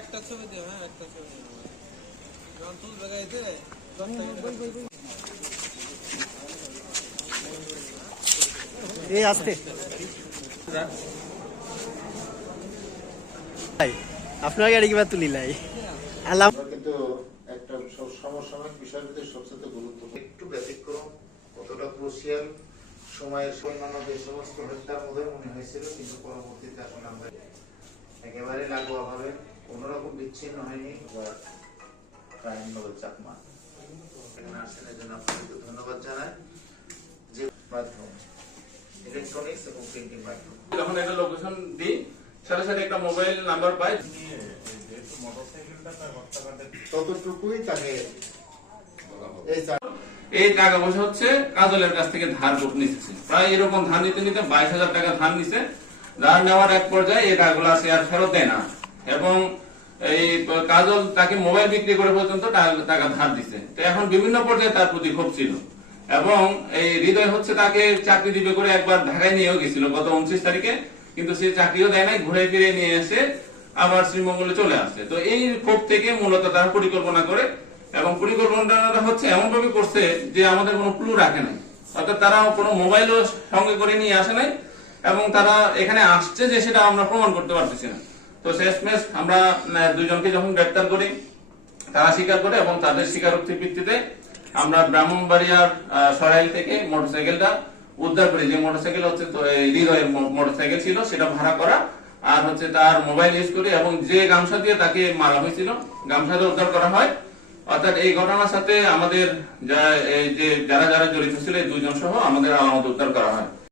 একটা ছবি দিও, হ্যাঁ একটা ছবি দিও। যখন তুলবে গাইতে এই আসতে আপনার গাড়ি কিবা তুলি লাই আলাম কিন্তু একটা সমসাময়িক বিষয়ের ভিতরে সবচেয়ে গুরুত্বপূর্ণ একটু ব্যতিক্রম কতটা ক্রুশিয়াল সময়ের সৈন্য যে সমস্ত হত্যার মধ্যে মনে হয়েছিল, কিন্তু পরবর্তীতে আসলে আমরা একেবারে লাগোয়া ভাবে কোনোরকম বিচ্ছিন্ন হয়নি। ক্রাইম নোবেল চাকমা এখানে আসছেন, এর জন্য আপনাদেরকে ধন্যবাদ জানাই। যে মাধ্যম ইলেকট্রনিক্স এবং প্রিন্টিং মাধ্যম, যখন একটা লোকেশন দিই সাথে সাথে একটা মোবাইল নাম্বার পাই, ততটুকুই তাকে এই টাকা পয়সা হচ্ছে কাজলের কাছ থেকে ধার নিচ্ছে। প্রায় এরকম ধার নিতে নিতে 22,000 টাকা ধার নিছে। ধার নেওয়ার এক পর্যায়ে এই টাকাগুলো সে আর ফেরত দেয় না, এবং এই কাজল তাকে মোবাইল বিক্রি করে পর্যন্ত টাকা ধার দিচ্ছে। তো এখন বিভিন্ন পর্যায়ে তার প্রতি ক্ষোভ ছিল, এবং এই হৃদয় হচ্ছে তাকে চাকরি দিবে করে একবার ঢাকায় নিয়েও গেছিল গত 29 তারিখে, কিন্তু সে চাকরিও দেয় নাই, ঘুরে ফিরে নিয়ে এসে আবার শ্রীমঙ্গলে চলে আসছে। তো এই ক্ষোভ থেকে মূলত তারা পরিকল্পনা করে, এবং পরিকল্পনাটা হচ্ছে এমন ভাবে করছে যে আমাদের কোনো ক্লু রাখে নাই, অর্থাৎ তারা কোনো মোবাইলও সঙ্গে করে নিয়ে আসে নাই, এবং তারা এখানে আসছে যে সেটা আমরা প্রমাণ করতে পারতেছি না। তো শেষমেশ আমরা দুইজনকে যখন গ্রেপ্তার করি, তারা স্বীকার করে, এবং তাদের স্বীকারোক্তির ভিত্তিতে আমরা ব্রাহ্মণবাড়িয়ার সরাইল থেকে মোটরসাইকেলটা উদ্ধার করি। যে মোটরসাইকেল হচ্ছে হৃদয়ের মোটরসাইকেল ছিল, সেটা ভাড়া করা, আর হচ্ছে তার মোবাইল ইউজ করি, এবং যে গামছা দিয়ে তাকে মারা হয়েছিল গামছাটা উদ্ধার করা হয়। অর্থাৎ এই ঘটনার সাথে আমাদের যারা যারা জড়িত ছিল এই দুইজন সহ আমাদের আলামত উদ্ধার করা হয়।